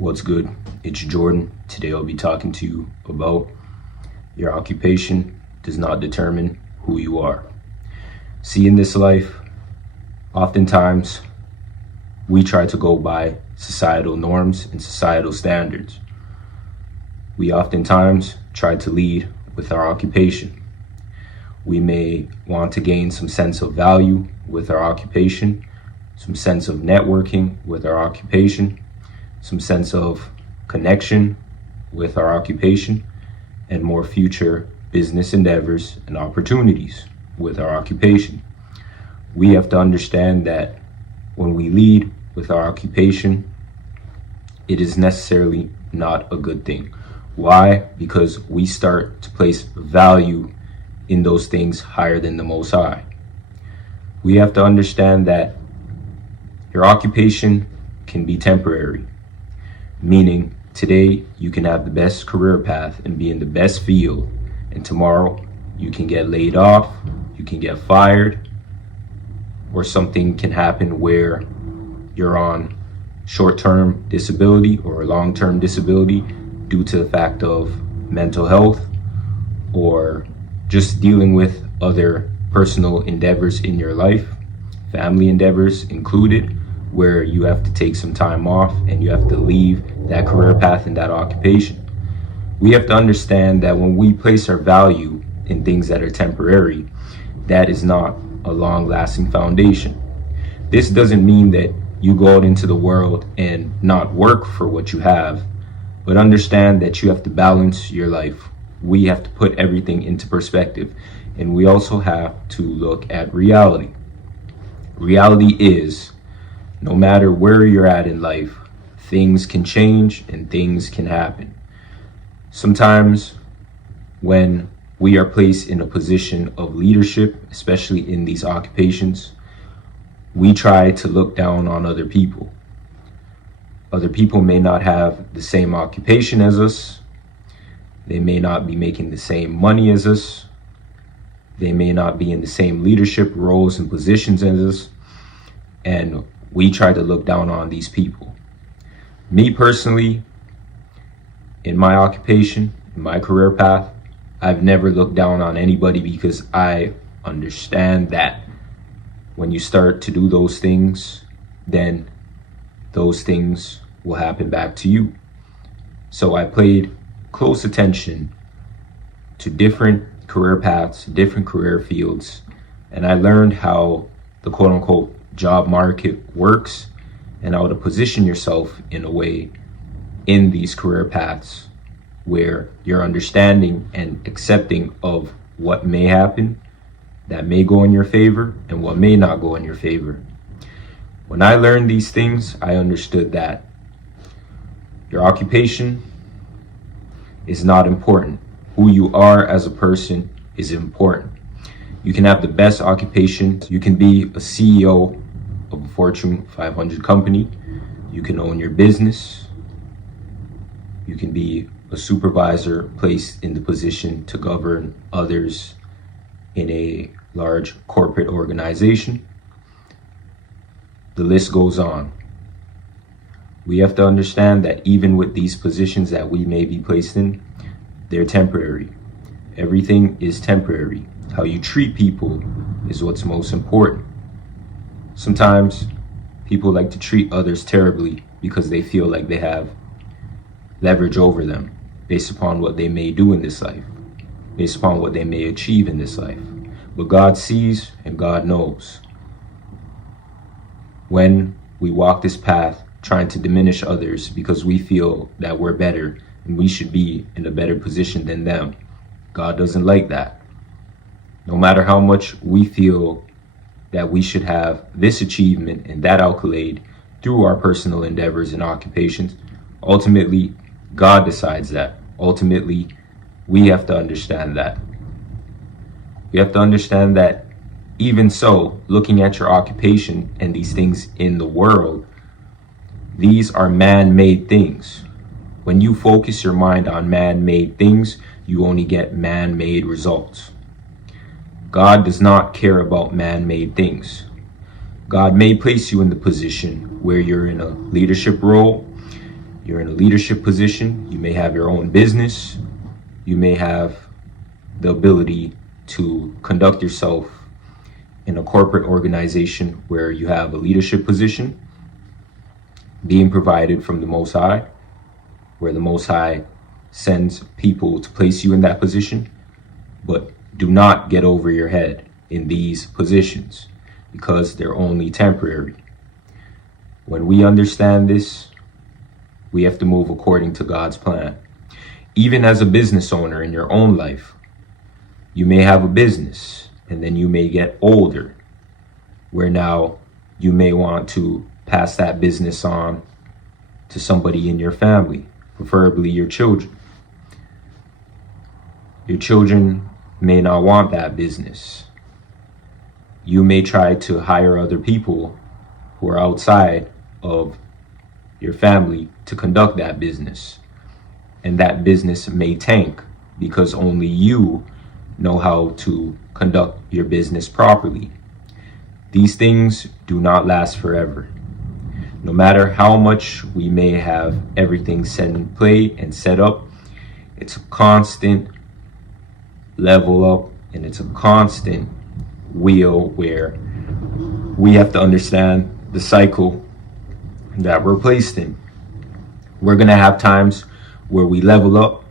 What's good? It's Jordan. Today I'll be talking to you about your occupation does not determine who you are. See, in this life, oftentimes we try to go by societal norms and societal standards. We oftentimes try to lead with our occupation. We may want to gain some sense of value with our occupation, some sense of networking with our occupation, some sense of connection with our occupation, and more future business endeavors and opportunities with our occupation. We have to understand that when we lead with our occupation, it is necessarily not a good thing. Why? Because we start to place value in those things higher than the Most High. We have to understand that your occupation can be temporary, meaning today you can have the best career path and be in the best field, and tomorrow you can get laid off, you can get fired, or something can happen where you're on short-term disability or long-term disability due to the fact of mental health or just dealing with other personal endeavors in your life, family endeavors included, where you have to take some time off and you have to leave that career path and that occupation. We have to understand that when we place our value in things that are temporary, that is not a long-lasting foundation. This doesn't mean that you go out into the world and not work for what you have, but understand that you have to balance your life. We have to put everything into perspective, and we also have to look at reality. Reality is, no matter where you're at in life, things can change and things can happen. Sometimes when we are placed in a position of leadership, especially in these occupations, we try to look down on other people. Other people may not have the same occupation as us. They may not be making the same money as us. They may not be in the same leadership roles and positions as us. And we try to look down on these people. Me personally, in my occupation, in my career path, I've never looked down on anybody because I understand that when you start to do those things, then those things will happen back to you. So I paid close attention to different career paths, different career fields, and I learned how the quote-unquote job market works and how to position yourself in a way in these career paths where you're understanding and accepting of what may happen that may go in your favor and what may not go in your favor. When I learned these things, I understood that your occupation is not important. Who you are as a person is important. You can have the best occupation. You can be a CEO of a Fortune 500 company. You can own your business. You can be a supervisor placed in the position to govern others in a large corporate organization. The list goes on. We have to understand that even with these positions that we may be placed in, they're temporary. Everything is temporary. How you treat people is what's most important. Sometimes people like to treat others terribly because they feel like they have leverage over them based upon what they may do in this life, based upon what they may achieve in this life. But God sees and God knows. When we walk this path trying to diminish others because we feel that we're better and we should be in a better position than them, God doesn't like that. No matter how much we feel that we should have this achievement and that accolade through our personal endeavors and occupations, ultimately, God decides that. Ultimately, we have to understand that. We have to understand that even so, looking at your occupation and these things in the world, these are man-made things. When you focus your mind on man-made things, you only get man-made results. God does not care about man-made things. God may place you in the position where you're in a leadership role, You're in a leadership position. You may have your own business. You may have the ability to conduct yourself in a corporate organization where you have a leadership position being provided from the Most High, where the Most High sends people to place you in that position. But do not get over your head in these positions because they're only temporary. When we understand this, we have to move according to God's plan. Even as a business owner in your own life, you may have a business and then you may get older, where now you may want to pass that business on to somebody in your family, preferably your children. Your children may not want that business. You may try to hire other people who are outside of your family to conduct that business. And that business may tank because only you know how to conduct your business properly. These things do not last forever. No matter how much we may have everything set in play and set up, it's a constant level up and it's a constant wheel where we have to understand the cycle that we're placed in. We're going to have times where we level up,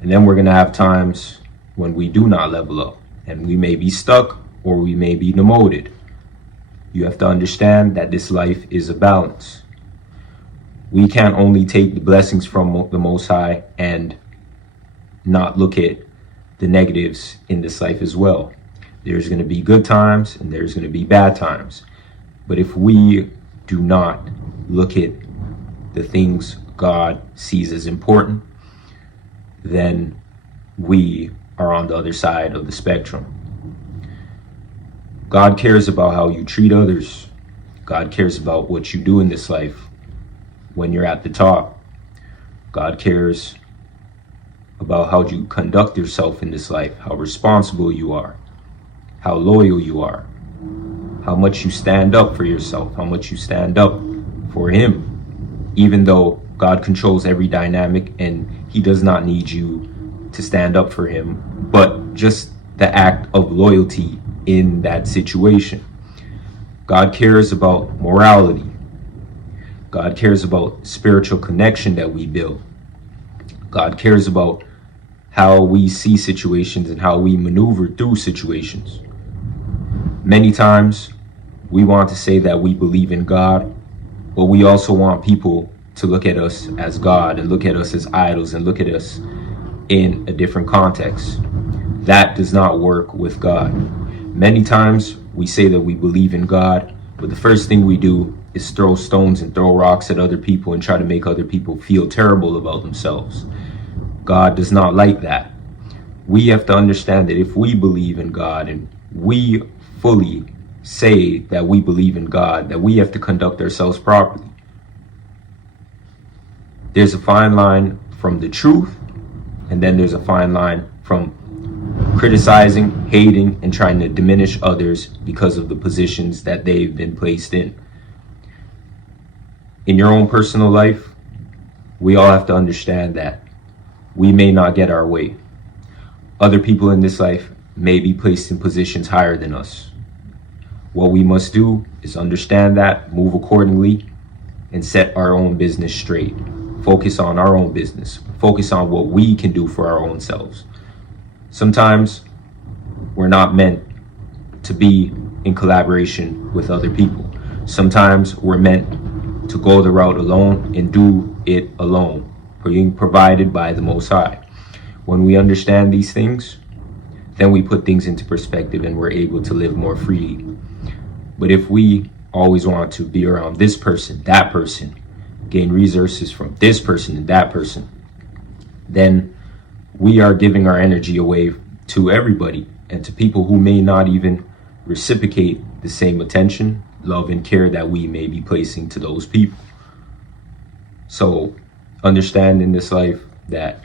and then we're going to have times when we do not level up, and we may be stuck or we may be demoted. You have to understand that this life is a balance. We can't only take the blessings from the Most High and not look at the negatives in this life as well. There's going to be good times and there's going to be bad times. But if we do not look at the things God sees as important, then we are on the other side of the spectrum. God cares about how you treat others. God cares about what you do in this life when you're at the top. God cares about how you conduct yourself in this life, how responsible you are, how loyal you are, how much you stand up for yourself, how much you stand up for Him. Even though God controls every dynamic and He does not need you to stand up for Him, but just the act of loyalty in that situation. God cares about morality. God cares about spiritual connection that we build. God cares about how we see situations and how we maneuver through situations. Many times we want to say that we believe in God, but we also want people to look at us as God and look at us as idols and look at us in a different context. That does not work with God. Many times we say that we believe in God, but the first thing we do is throw stones and throw rocks at other people and try to make other people feel terrible about themselves. God does not like that. We have to understand that if we believe in God and we fully say that we believe in God, that we have to conduct ourselves properly. There's a fine line from the truth, and then there's a fine line from criticizing, hating, and trying to diminish others because of the positions that they've been placed in. In your own personal life, we all have to understand that we may not get our way. Other people in this life may be placed in positions higher than us. What we must do is understand that, move accordingly, and set our own business straight. Focus on our own business. Focus on what we can do for our own selves. Sometimes we're not meant to be in collaboration with other people. Sometimes we're meant to go the route alone and do it alone, being provided by the Most High. When we understand these things, then we put things into perspective and we're able to live more freely. But if we always want to be around this person, that person, gain resources from this person and that person, then we are giving our energy away to everybody and to people who may not even reciprocate the same attention, love, and care that we may be placing to those people. So understand in this life that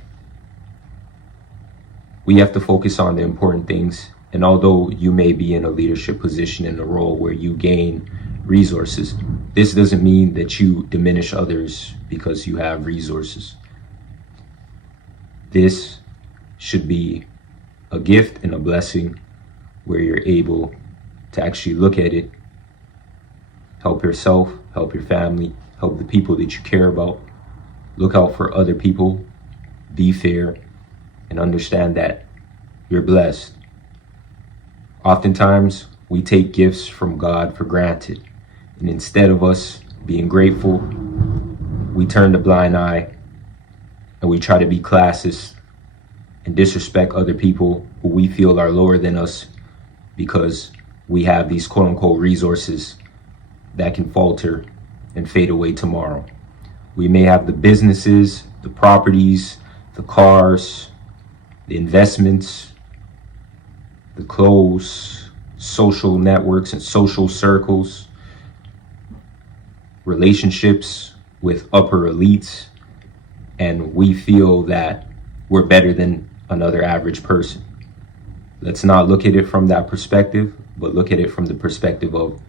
we have to focus on the important things. And although you may be in a leadership position, in a role where you gain resources. This doesn't mean that you diminish others because you have resources. This should be a gift and a blessing where you're able to actually look at it, help yourself, help your family, help the people that you care about, look out for other people, be fair, and understand that you're blessed. Oftentimes, we take gifts from God for granted, and instead of us being grateful, we turn a blind eye and we try to be classist and disrespect other people who we feel are lower than us because we have these quote-unquote resources that can falter and fade away tomorrow. We may have the businesses, the properties, the cars, the investments, the clothes, social networks and social circles, relationships with upper elites, and we feel that we're better than another average person. Let's not look at it from that perspective, but look at it from the perspective of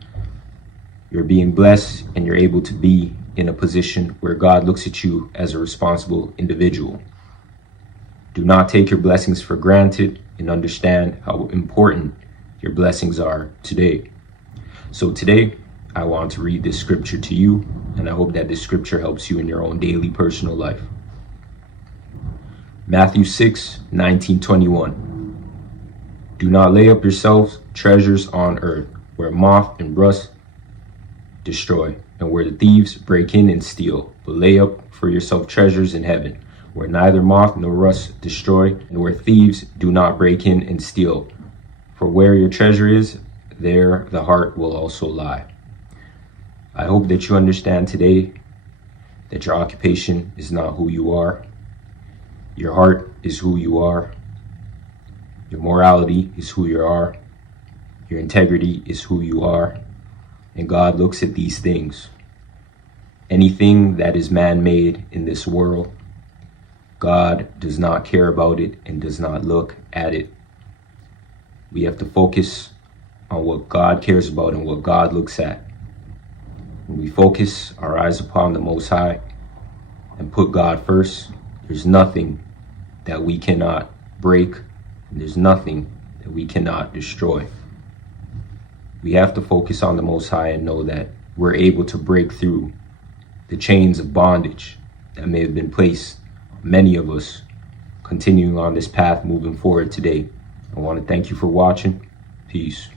you're being blessed and you're able to be in a position where God looks at you as a responsible individual. Do not take your blessings for granted and understand how important your blessings are today. So today, I want to read this scripture to you, and I hope that this scripture helps you in your own daily personal life. Matthew 6:19-21. Do not lay up yourselves treasures on earth, where moth and rust destroy, and where the thieves break in and steal. But lay up for yourself treasures in heaven, where neither moth nor rust destroy, and where thieves do not break in and steal. For where your treasure is, there the heart will also lie. I hope that you understand today that your occupation is not who you are. Your heart is who you are. Your morality is who you are. Your integrity is who you are. And God looks at these things. Anything that is man-made in this world, God does not care about it and does not look at it. We have to focus on what God cares about and what God looks at. When we focus our eyes upon the Most High and put God first, there's nothing that we cannot break, and there's nothing that we cannot destroy. We have to focus on the Most High and know that we're able to break through the chains of bondage that may have been placed on many of us continuing on this path moving forward today. I want to thank you for watching. Peace.